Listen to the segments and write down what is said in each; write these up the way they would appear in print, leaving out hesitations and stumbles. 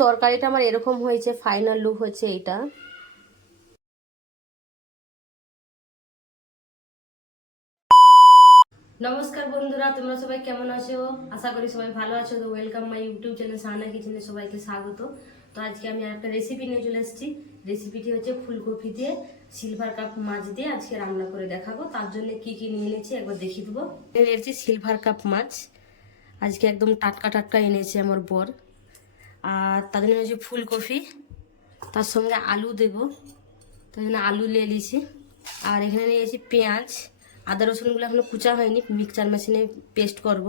তরকারিটা আমার এরকম হয়েছে, ফাইনাল লুক হচ্ছে এইটা। নমস্কার বন্ধুরা, তোমরা সবাই কেমন আছো? আশা করি সবাই ভালো আছো। তো welcome my YouTube channel Sahana কিচেনে সবাইকে স্বাগত। তো আজকে আমি একটা রেসিপি নিয়ে চলে এসেছি। রেসিপিটি হচ্ছে ফুলকপি দিয়ে সিলভার কাপ মাছ দিয়ে আজকে রান্না করে দেখাবো। তার জন্য কি কি নিয়ে এনেছি একবার দেখিয়ে দেবো। এনেছি সিলভার কাপ মাছ, আজকে একদম টাটকা টাটকা এনেছে আমার বর। আর তার জন্য হচ্ছে ফুলকপি, তার সঙ্গে আলু দেবো, তার জন্য আলু নিয়ে নিয়েছি। আর এখানে নিয়েছি পেঁয়াজ, আদা রসুনগুলো এখনো কুচা হয়নি, মিক্সচার মেশিনে পেস্ট করব।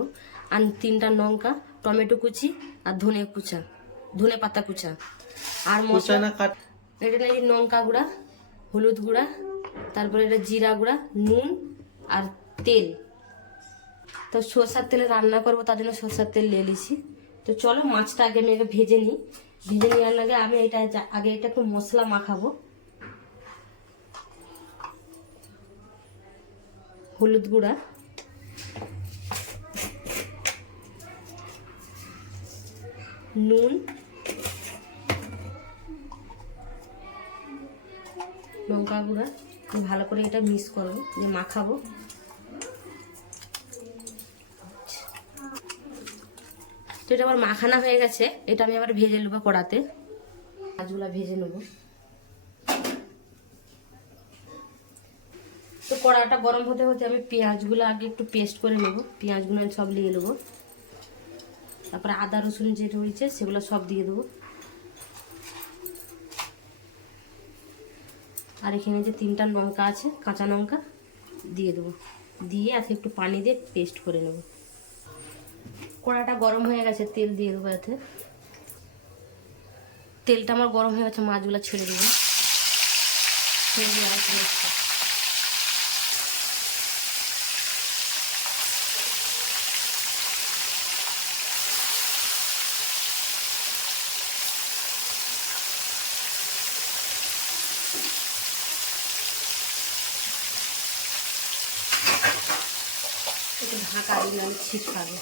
আর 3টা লঙ্কা, টমেটো কুচি আর ধনে পাতা কুচা। আর মশলা এটা নিয়েছি লঙ্কা গুঁড়া, হলুদ গুঁড়া, তারপরে এটা জিরা গুঁড়া, নুন আর তেল। তো সরষের তেলে রান্না করবো, তার জন্য সরষের তেল নিয়ে নিয়েছি। তো চলো মাছটা আগে আমি ভেজে নিই। ভেজে নেওয়ার আগে আমি আগে এটা একটু মশলা মাখাবো। হলুদ গুঁড়া, নুন, লঙ্কা গুঁড়া, ভালো করে এটা মিক্স করবো, মাখাবো। তো এটা আবার মাখানা হয়ে গেছে, এটা আমি আবার ভেজে নেবো কড়াতে। মাছগুলো ভেজে নেবো। তো কড়াটা গরম হতে হতে আমি পেঁয়াজগুলো আগে একটু পেস্ট করে নেবো। পেঁয়াজগুলো আমি সব নিয়ে নেবো, তারপরে আদা রসুন যে রয়েছে সেগুলো সব দিয়ে দেবো। আর এখানে যে 3টা লঙ্কা আছে, কাঁচা লঙ্কা দিয়ে দেবো, দিয়ে আজকে একটু পানি দিয়ে পেস্ট করে নেব। কড়াটা গরম হয়ে গেছে, তেল দিয়ে দেবো এতে। তেলটা আমার গরম হয়ে গেছে, মাছগুলো ছেড়ে দেবো। ছেড়ে দিয়ে একটু ঢাকা দিলে আমি ছিটকাবো।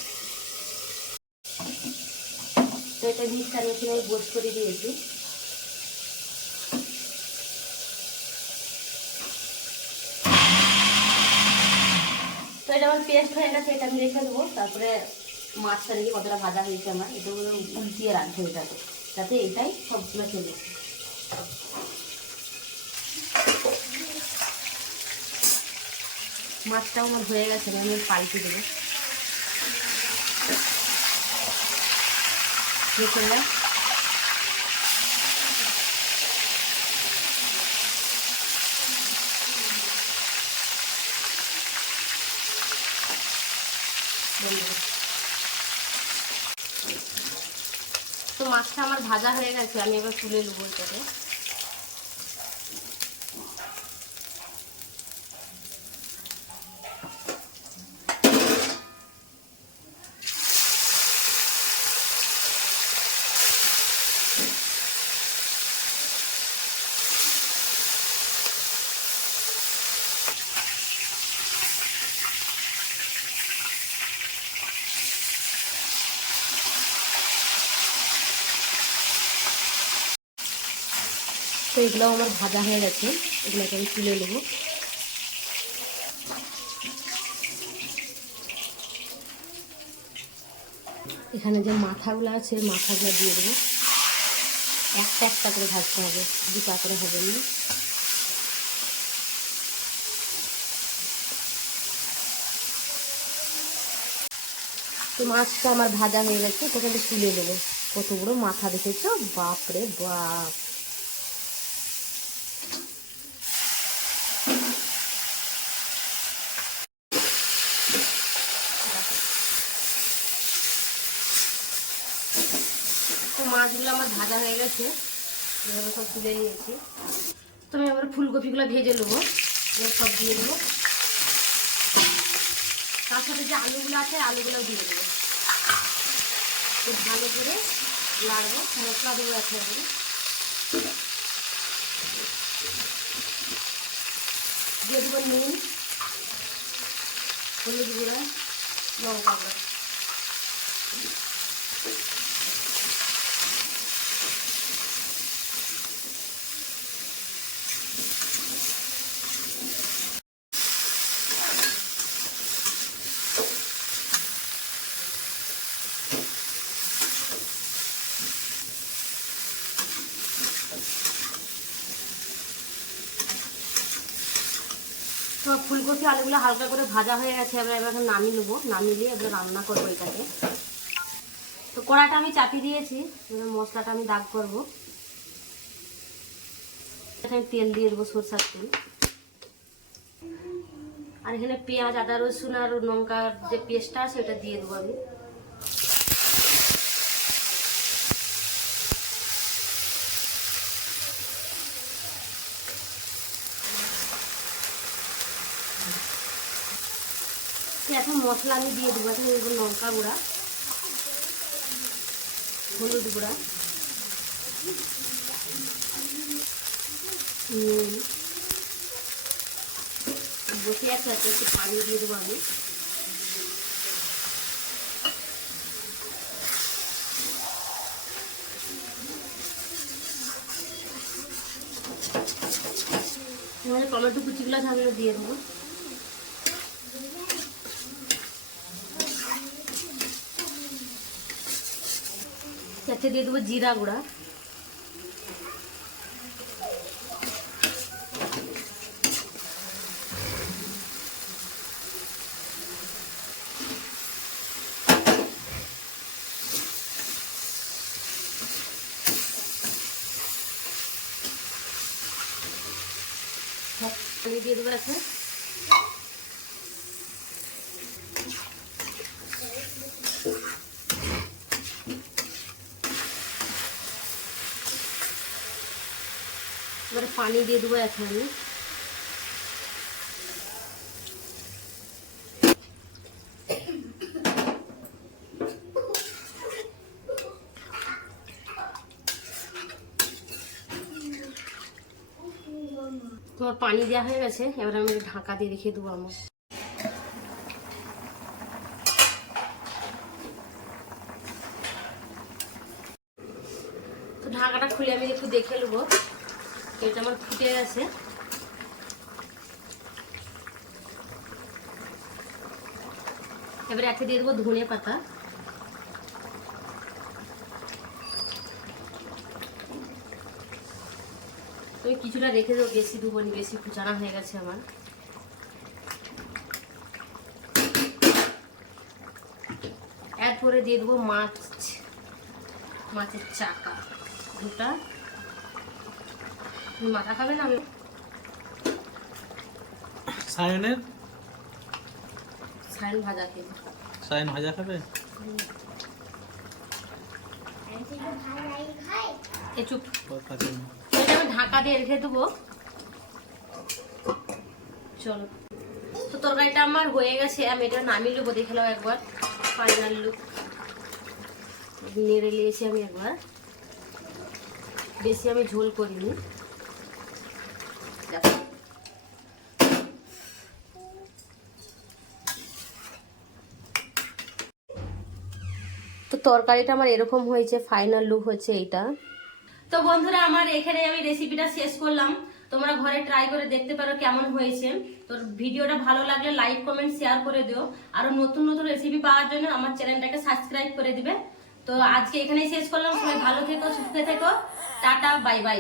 তো এটা মিক্সচার মেশিনে আমি গোছ করে দিয়েছি। তো এটা আমার পেস্ট হয়ে গেছে, এটা আমি রেখে দেবো। তারপরে মাছটা দেখি কতটা ভাজা হয়েছে আমার, এটা উল্টিয়ে রাখবো এটাকে, যাতে এটাই সবগুলো চলে। মাছটাও আমার হয়ে গেছে, আমি পাল্টে দেবো। তো মাছটা আমার ভাজা হয়ে গেছে, আমি এবার তুলে নেবো এটাকে। তো এগুলো আমার ভাজা হয়ে গেছে, এগুলোকে আমি তুলে নেবো। এখানে যে মাথাগুলো আছে, মাথাগুলো দিয়ে দেবো। একটা একটা করে ভাজতে হবে, দুটো করে হবে না। তো মাছটা আমার ভাজা হয়ে গেছে, তোকে আমি তুলে দেবো। কতগুলো মাথা দেখেছো, বাপরে বাপ। তো মাছগুলো আমার ভাজা হয়ে গেছে, এভাবে সব তুলে নিয়েছি। তো আমি আবার ফুলকপিগুলো ভেজে নেবো, সব দিয়ে দেবো। তার সাথে যে আলুগুলো আছে আলুগুলোও দিয়ে দেবো। খুব ভালো করে লাগবে, মশলা দেবো একেবারে। দিয়ে দেবো নুন, হলুদ গুঁড়া, লঙ্কা গুঁড়া। ফুলকপি আলুগুলো হালকা করে ভাজা হয়ে গেছে, এবার নামিয়ে নেবো, নামিয়ে নিয়ে এবার রান্না করবো এটাকে। তো কড়াটা আমি চাপিয়ে দিয়েছি, এবার মশলাটা আমি দাগ করবো। এখানে তেল দিয়ে দেবো, সরষের তেল। আর এখানে পেঁয়াজ, আদা, রসুন আর লঙ্কার যে পেস্টটা আছে ওটা দিয়ে দেবো আমি। এখন মশলা আমি দিয়ে দেবো। এখন দেবো লঙ্কা গুঁড়া, হলুদ গুঁড়া, নুন, বসে আছে একটু পানি দিয়ে দেবো আমি। টমেটো কুচিগুলো আমি দিয়ে দেবো। সাথে দিয়ে দেবো জিরা গুঁড়া, পানি দিয়ে দেবো আছে। এবারে পানি দিয়ে দেবো এখন আমি। তোমার পানি দেওয়া হয়ে গেছে, এবার আমি ঢাকা দিয়ে রেখে দেবো আমার। তো ঢাকাটা খুলে আমি একটু দেখে নেবো, এটা আমার ফুটে গেছে। এবারে একে দিয়ে দেবো ধনে পাতা, আমি কিছুটা রেখে দেবো, বেশি দেবো নি, বেশি কুচানো হয়ে গেছে আমার। এরপরে দিয়ে দেবো মাছের চাকা দুটা। মাথা খাবে না? সায়ন ভাজা খেয়ে সায়ন ভাজা খাবে। চুপ, আমি ঢাকা দিয়ে রেখে দেবো। চলো, তো তরকারিটা আমার হয়ে গেছে, আমি এটা নামিয়ে নেবো। দেখে নাও একবার ফাইনাল লুক। নেড়ে নিয়েছি আমি একবার, বেশি আমি ঝোল করিনি। তো তরকারিটা আমার এরকম হয়েছে, ফাইনাল লুক হচ্ছে এইটা। তো বন্ধুরা, আমার এখানে আমি রেসিপিটা শেষ করলাম। তোমরা ঘরে ট্রাই করে দেখতে পারো কেমন হয়েছে। তো ভিডিওটা ভালো লাগলে লাইক, কমেন্ট, শেয়ার করে দিও। আরো নতুন নতুন রেসিপি পাওয়ার জন্য আমার চ্যানেলটাকে সাবস্ক্রাইব করে দিবে। তো আজকে এখানেই শেষ করলাম। সবাই ভালো থেকো, সুস্থ থেকো, টাটা, বাই বাই।